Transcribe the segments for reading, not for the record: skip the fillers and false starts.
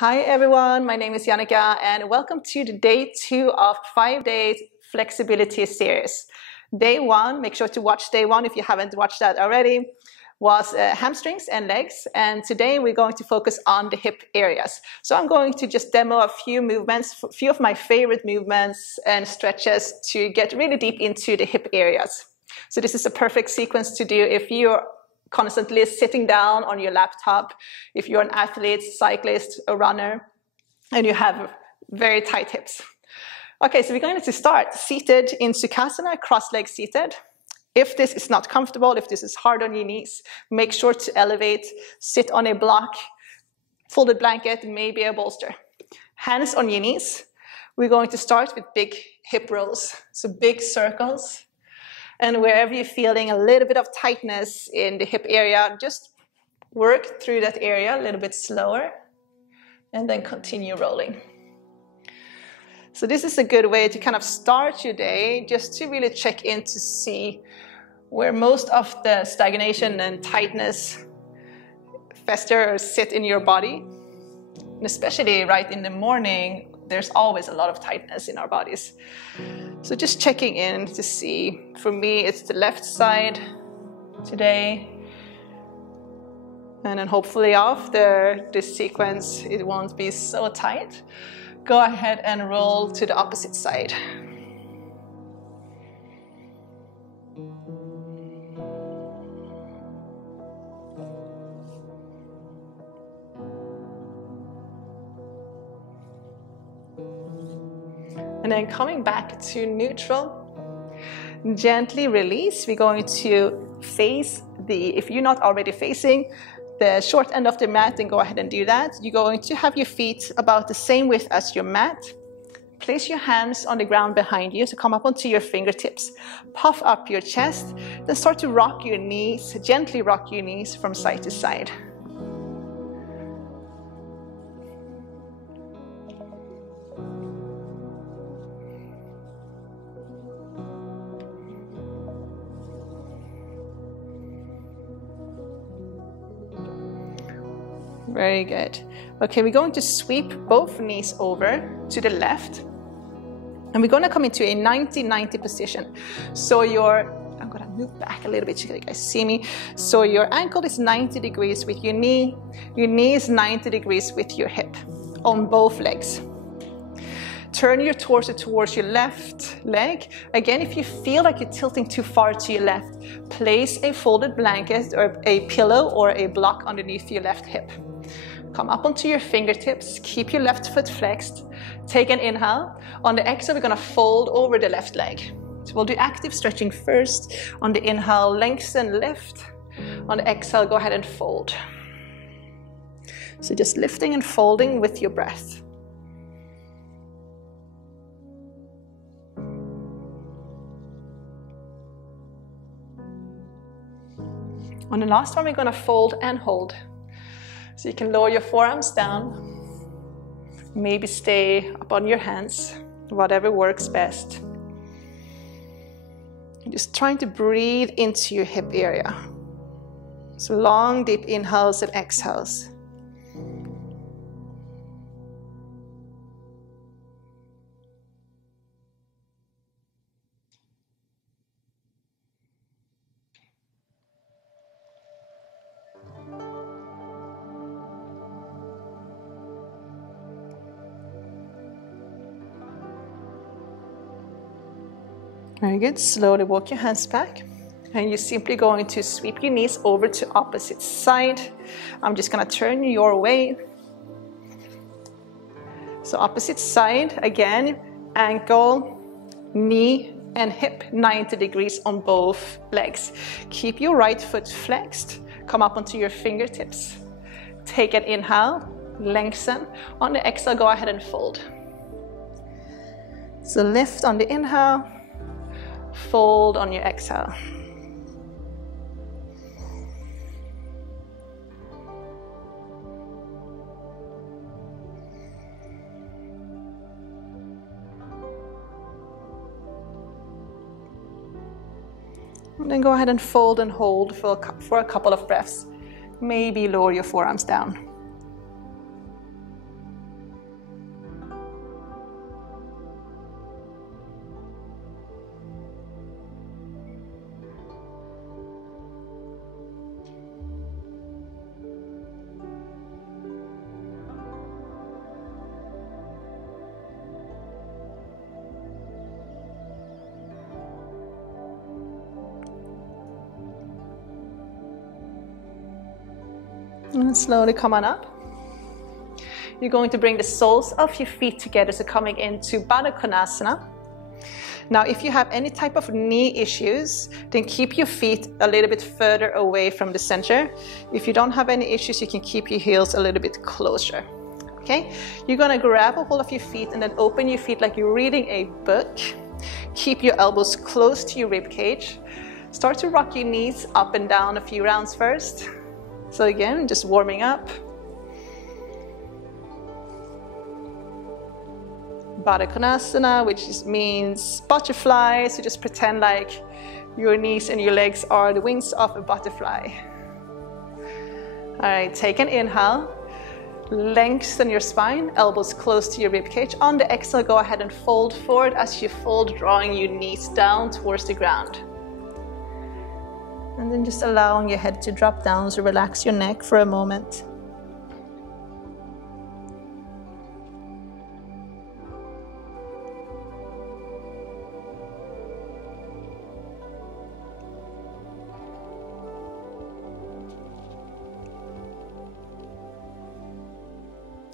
Hi everyone, my name is Jannica and welcome to the day 2 of 5 days flexibility series. Day 1, make sure to watch day 1 if you haven't watched that already, was hamstrings and legs, and today we're going to focus on the hip areas. So I'm going to just demo a few movements, a few of my favorite movements and stretches to get really deep into the hip areas. So this is a perfect sequence to do if you're constantly sitting down on your laptop, if you're an athlete, cyclist, a runner, and you have very tight hips. Okay, so we're going to start seated in Sukhasana, cross-legged seated. If this is not comfortable, if this is hard on your knees, make sure to elevate, sit on a block, folded blanket, maybe a bolster. Hands on your knees. We're going to start with big hip rolls, so big circles. And wherever you're feeling a little bit of tightness in the hip area, just work through that area a little bit slower and then continue rolling. So this is a good way to kind of start your day, just to really check in to see where most of the stagnation and tightness fester or sit in your body. And especially right in the morning, there's always a lot of tightness in our bodies. So just checking in to see, for me, it's the left side today. And then hopefully after this sequence, it won't be so tight. Go ahead and roll to the opposite side. And then coming back to neutral, gently release. We're going to face if you're not already facing the short end of the mat, then go ahead and do that. You're going to have your feet about the same width as your mat. Place your hands on the ground behind you, so come up onto your fingertips. Puff up your chest, then start to rock your knees, gently rock your knees from side to side. Very good. Okay, we're going to sweep both knees over to the left. And we're going to come into a 90-90 position. So I'm going to move back a little bit so you guys see me. So your ankle is 90 degrees with your knee is 90 degrees with your hip on both legs. Turn your torso towards your left leg. Again, if you feel like you're tilting too far to your left, place a folded blanket or a pillow or a block underneath your left hip. Come up onto your fingertips, keep your left foot flexed. Take an inhale. On the exhale, we're going to fold over the left leg. So we'll do active stretching first. On the inhale, lengthen, lift. On the exhale, go ahead and fold. So just lifting and folding with your breath. On the last one, we're going to fold and hold. So you can lower your forearms down, maybe stay up on your hands, whatever works best. Just trying to breathe into your hip area. So long, deep inhales and exhales. Very good. Slowly walk your hands back. And you're simply going to sweep your knees over to opposite side. I'm just going to turn your way. So opposite side, again, ankle, knee, and hip 90 degrees on both legs. Keep your right foot flexed. Come up onto your fingertips. Take an inhale, lengthen. On the exhale, go ahead and fold. So lift on the inhale. Fold on your exhale. And then go ahead and fold and hold for a couple of breaths. Maybe lower your forearms down. And slowly come on up. You're going to bring the soles of your feet together, so coming into Baddha Konasana. Now, if you have any type of knee issues, then keep your feet a little bit further away from the center. If you don't have any issues, you can keep your heels a little bit closer. Okay? You're gonna grab a hold of your feet and then open your feet like you're reading a book. Keep your elbows close to your rib cage. Start to rock your knees up and down a few rounds first. So again, just warming up. Baddha Konasana, which means butterfly. So just pretend like your knees and your legs are the wings of a butterfly. All right, take an inhale. Lengthen your spine, elbows close to your rib cage. On the exhale, go ahead and fold forward. As you fold, drawing your knees down towards the ground. And then just allowing your head to drop down, so relax your neck for a moment.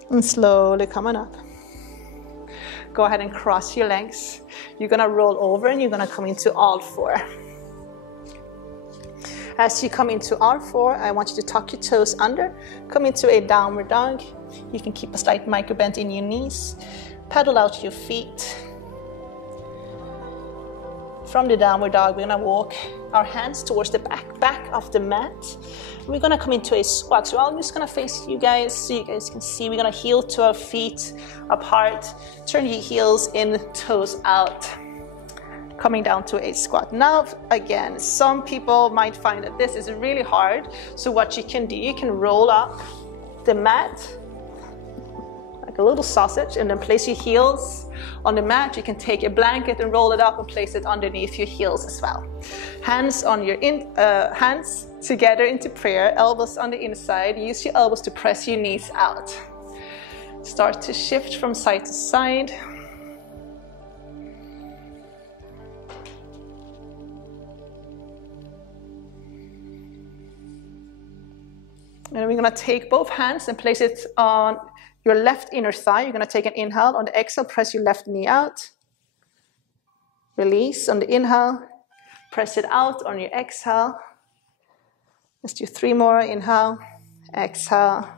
And slowly coming up. Go ahead and cross your legs. You're gonna roll over and you're gonna come into all four. As you come into R4, I want you to tuck your toes under, come into a downward dog. You can keep a slight micro bend in your knees. Pedal out your feet. From the downward dog, we're gonna walk our hands towards the back of the mat. We're gonna come into a squat. So I'm just gonna face you guys so you guys can see. We're gonna heel to our feet apart. Turn your heels in, toes out. Coming down to a squat. Now, again, some people might find that this is really hard. So what you can do, you can roll up the mat like a little sausage and then place your heels on the mat. You can take a blanket and roll it up and place it underneath your heels as well. Hands on your hands together into prayer, elbows on the inside. Use your elbows to press your knees out. Start to shift from side to side. And we're going to take both hands and place it on your left inner thigh. You're going to take an inhale. On the exhale, press your left knee out. Release on the inhale. Press it out on your exhale. Let's do 3 more. Inhale, exhale.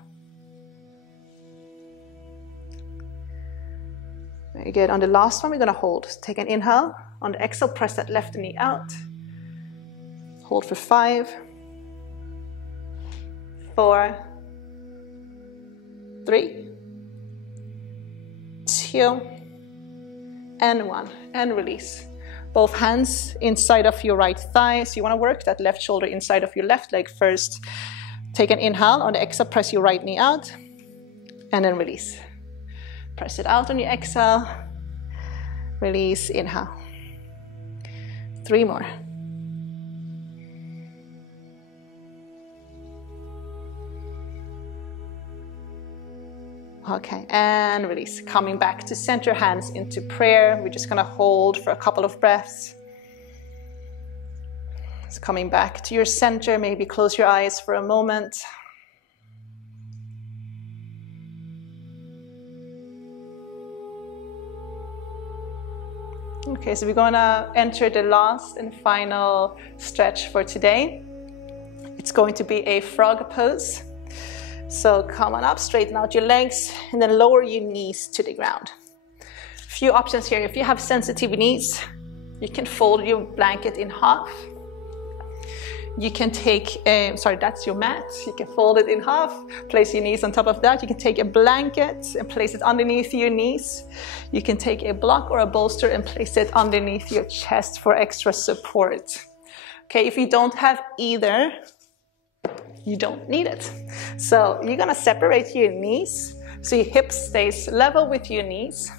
Very good. On the last one, we're going to hold. Take an inhale. On the exhale, press that left knee out. Hold for 5, 4, 3, 2, and 1. And release. Both hands inside of your right thigh. So you want to work that left shoulder inside of your left leg first. Take an inhale. On the exhale, press your right knee out. And then release. Press it out on your exhale. Release, inhale. 3 more. Okay, and release. Coming back to center, hands into prayer. We're just gonna hold for a couple of breaths. So coming back to your center, maybe close your eyes for a moment. Okay, so we're gonna enter the last and final stretch for today. It's going to be a frog pose. So come on up, straighten out your legs, and then lower your knees to the ground. A few options here. If you have sensitive knees, you can fold your blanket in half. You can take, that's your mat. You can fold it in half, place your knees on top of that. You can take a blanket and place it underneath your knees. You can take a block or a bolster and place it underneath your chest for extra support. Okay, if you don't have either, you don't need it. So you're gonna separate your knees so your hips stays level with your knees.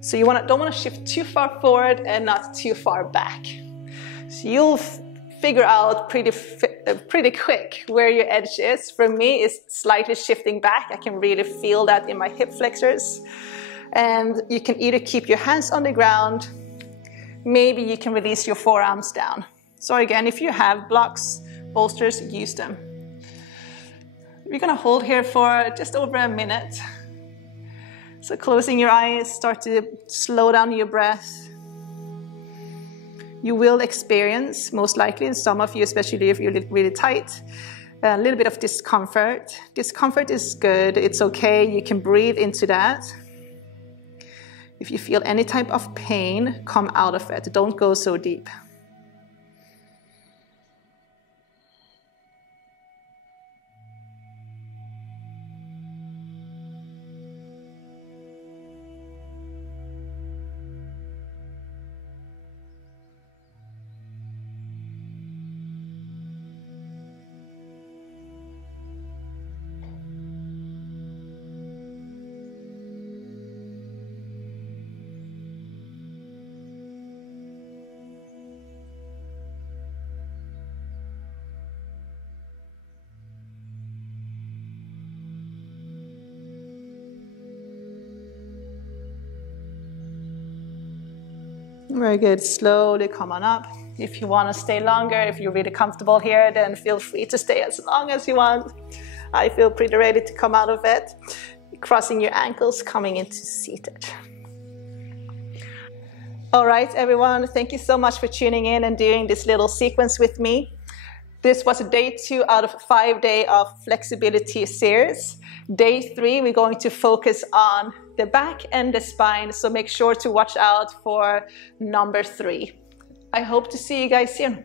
So you don't wanna shift too far forward and not too far back. So you'll figure out pretty quick where your edge is. For me, it's slightly shifting back. I can really feel that in my hip flexors. And you can either keep your hands on the ground, maybe you can release your forearms down. So again, if you have blocks, bolsters, use them. We're gonna hold here for just over a minute. So closing your eyes, start to slow down your breath. You will experience, most likely, and some of you, especially if you're really tight, a little bit of discomfort. Discomfort is good, it's okay, you can breathe into that. If you feel any type of pain, come out of it, don't go so deep. Very good. Slowly come on up. If you want to stay longer, if you're really comfortable here, then feel free to stay as long as you want. I feel pretty ready to come out of it. Crossing your ankles, coming into seated. All right, everyone. Thank you so much for tuning in and doing this little sequence with me. This was day 2 out of 5 days of flexibility series. Day 3, we're going to focus on the back and the spine, so make sure to watch out for number 3. I hope to see you guys soon.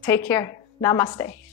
Take care. Namaste.